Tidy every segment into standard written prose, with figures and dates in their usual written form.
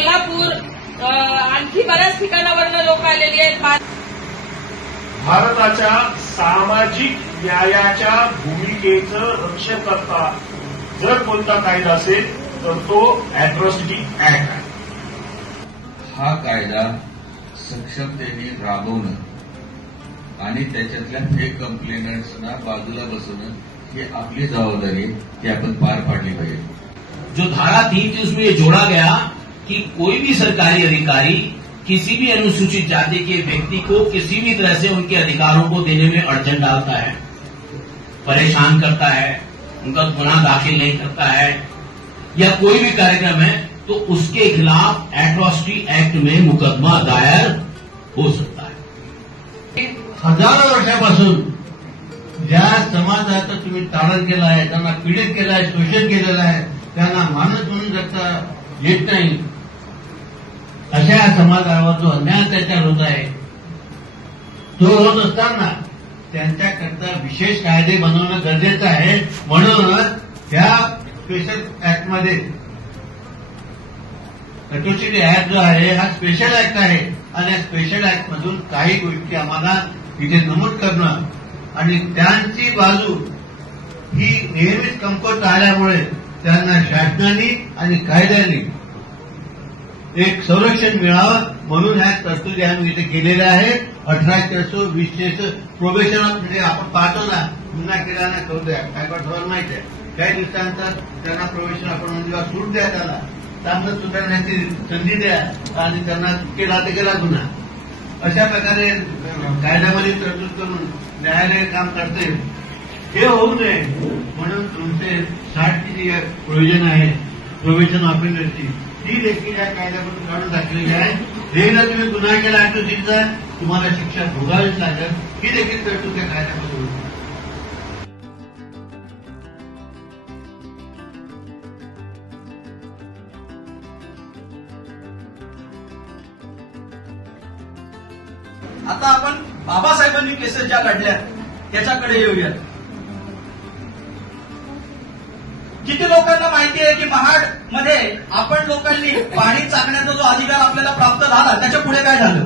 कोल्हापूर आणखी बऱ्याच ठिकाणावरनं लोक आलेली आहेत. भारताच्या सामाजिक न्यायाच्या भूमिकेचं रक्षण करता जर कोणता कायदा असेल तर तो अॅट्रॉसिटी ऍक्ट आहे. हा कायदा सक्षमतेने राबवणं आणि त्याच्यातल्या फेक कंप्लेनंट्सना बाजूला बसवणं ही आपली जबाबदारी आहे, ती आपण पार पाडली पाहिजे. जो धारा थी उसमें ये जोड़ा गया कि कोई भी सरकारी अधिकारी किसी भी अनुसूचित जाति के व्यक्ति को किसी भी तरह से उनके अधिकारों को देने में अड़चन डालता है, परेशान करता है, उनका गुनाह दाखिल नहीं करता है या कोई भी कार्यक्रम है तो उसके खिलाफ एट्रॉसिटी एक्ट में मुकदमा दायर हो सकता है. हजारो वर्षापासून ज्या समाजाचं तुम्ही तारण केलं आहे, त्यांना पीडित केलं आहे, शोषण केलेलं आहे, त्यांना माणूस म्हणून जगता येत नाही, अशा समाजावर जो अन्याय अत्याचार होत आहे तो होत असताना त्यांच्याकरता विशेष कायदे बनवणं गरजेचं आहे. म्हणूनच ह्या स्पेशल ऍक्टमध्ये अॅट्रॉसिटी ऍक्ट जो आहे हा स्पेशल ऍक्ट आहे आणि या स्पेशल ऍक्टमधून काही गोष्टी आम्हाला इथे नमूद करणं आणि त्यांची बाजू ही नेहमीच कमकुवत राहिल्यामुळे त्यांना शासनाने आणि कायद्याने एक संरक्षण मिळावं म्हणून ह्या तरतुदी आम्ही इथे केलेल्या आहेत. 18 विशेष प्रोबेशन म्हणजे आपण पाहतो ना, गुन्हा केल्यानं करू द्या, काय तुम्हाला माहिती आहे, काही दिवसानंतर त्यांना प्रोबेशन आपण म्हणजे सूट द्या, त्याला चांगलं सुधारण्याची संधी द्या आणि त्यांना केला ते केला गुन्हा. अशा प्रकारे कायद्यामध्ये तरतूद करून न्यायालय काम करते. हे होऊ नये म्हणून तुमचे 60 जी प्रोव्हिजन आहे प्रोबेशन ऑफिसरची ती देखील या कायद्यामधून काढून टाकलेली आहे. हे जर तुम्ही गुन्हा केला अॅट्रॉसिटीचा तुम्हाला शिक्षा भोगावीच लागेल, ही देखील तरतूद या कायद्यामध्ये होती. आता आपण बाबासाहेबांनी केसेस ज्या काढल्या त्याच्याकडे येऊयात. किती लोकांना माहिती आहे की महाडमध्ये आपण लोकांनी पाणी चाकण्याचा जो अधिकार आपल्याला प्राप्त झाला त्याच्या पुढे काय झालं?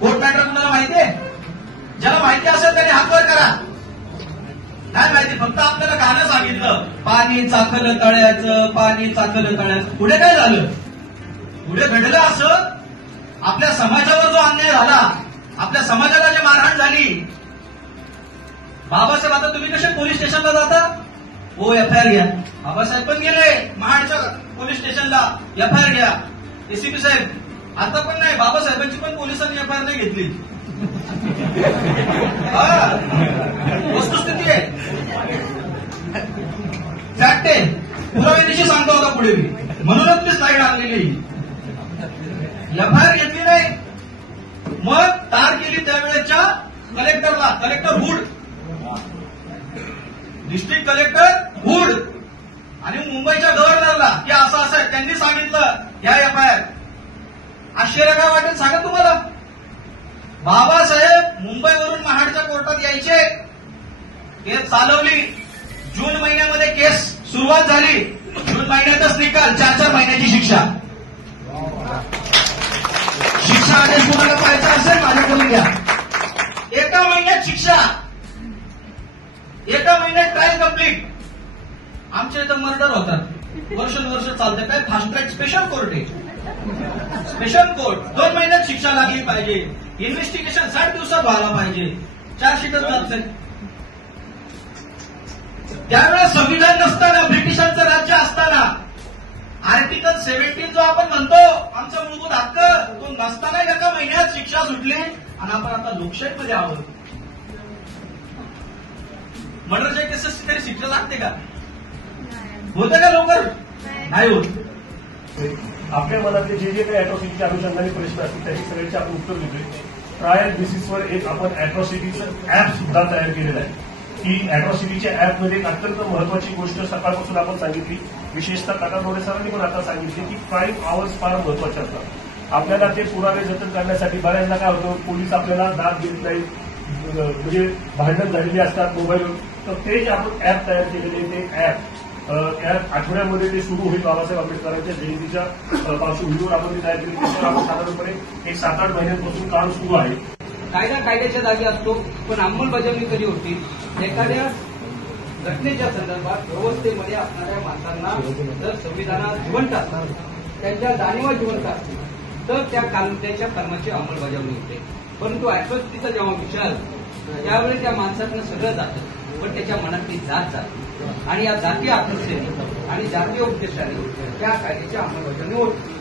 कोर्ट मॅटर तुम्हाला माहिती आहे? ज्याला माहिती असेल त्याने हात वर करा. नाही माहिती, फक्त आपल्याला गाणं सांगितलं पाणी चाकलं तळ्याचं, पाणी चाकलं तळ्याचं. पुढे काय झालं? पुढे घडलं असं आपल्या समाजावर जो अन्याय झाला, आपल्या समाजाला जी मारहाण झाली. बाबासाहेब आता तुम्ही कसे पोलीस स्टेशनला जाता? हो एफआयआर घ्या. बाबासाहेब पण गेले महाडच्या पोलीस स्टेशनला, एफआयआर घ्या. एसीपी साहेब आता पण नाही, बाबासाहेबांची पण पोलिसांनी एफआयआर नाही घेतली. वस्तुस्थिती आहे, फॅक्ट आहे, पुराव्याविषयी सांगतो होता पुढे मी, म्हणूनच मी स्लाईड आणलेली. एफआयआर घेतली नाही, मग तार केली त्यावेळेच्या कलेक्टरला, collector Hood, district collector Hood आणि मुंबईच्या गव्हर्नरला की असं असं आहे. त्यांनी सांगितलं या एफआयआर. आश्चर्य काय वाटेल सांगा तुम्हाला? बाबासाहेब मुंबईवरून महाडच्या कोर्टात यायचे, केस चालवली. जून महिन्यामध्ये केस सुरुवात झाली, जून महिन्यातच निकाल, 4 महिन्याची शिक्षा. शिक्षा आदेश कोणाला पाहायचा असेल माझ्याकडून घ्या. एका महिन्यात शिक्षा, एका महिन्यात ट्रायल कंप्लीट. आमच्या इथं मर्डर होतात, वर्ष चालतं. काय फास्ट ट्रॅक स्पेशल कोर्ट आहे, स्पेशल कोर्ट. 2 महिन्यात शिक्षा लागली पाहिजे. इन्व्हेस्टिगेशन 60 दिवसात व्हायला पाहिजे. चार्जशीटच जात. त्यावेळेस संविधान नसताना, ब्रिटिशांचं राज्य असताना, आर्टिकल 17 जो आपण म्हणतो आमचा मूलभूत हक्क, तो नसताना एका महिन्यात शिक्षा सुटली आणि आपण आता लोकशाहीमध्ये आहोत. मर्डरच्या केसेसची तरी शिक्षा लागते का? होते का लवकर? नाही होत. आपल्या मनातले जे काही अॅट्रॉसिटीच्या अनुषंगाने प्रश्न असतील त्याची सगळ्याची आपण उत्तर देतोय. ट्रायल बेसिसवर एक आपण अॅट्रॉसिटीचं ऍप सुद्धा तयार केलेलं आहे. की अॅट्रॉसिटीच्या ऍपमध्ये एक अत्यंत महत्वाची गोष्ट सकाळपासून आपण सांगितली, विशेषतः काकाडोळे सरांनी पण आता सांगितली की क्राईम आवर्स फार महत्वाचे असतात. आपल्याला ते पुरावे जतन करण्यासाठी बऱ्याचदा काय होतं, पोलीस आपल्याला दाद देत नाही, म्हणजे भांडण झालेली असतात मोबाईलवर. तर ते जे आपण ऍप तयार केलेले ते ऍप त्या आठवड्यामध्ये ते सुरू होईल. बाबासाहेब आंबेडकरांच्या जयंतीच्या पार्श्वभूमीवर आपण तयार केली. त्याच्यावर आपण साधारणपणे एक 7-8 महिन्यांपासून काम सुरू आहे. कायदा कायद्याच्या जागी असतो, पण अंमलबजावणी कधी होती? एखाद्या घटनेच्या संदर्भात व्यवस्थेमध्ये असणाऱ्या माणसांना जर संविधानात जिवंत असतात, त्यांच्या जाणीवा जिवंत असतील, तर त्याच्या कर्माची अंमलबजावणी होते. परंतु ऍट्रॉसिटीचा जेव्हा विषय असतो त्यावेळी त्या माणसातनं सगळं जातं, पण त्याच्या मनातली जात जाते आणि या जातीय आकांक्षेने आणि जातीय उद्देशाने त्या कायद्याची अंमलबजावणी होते.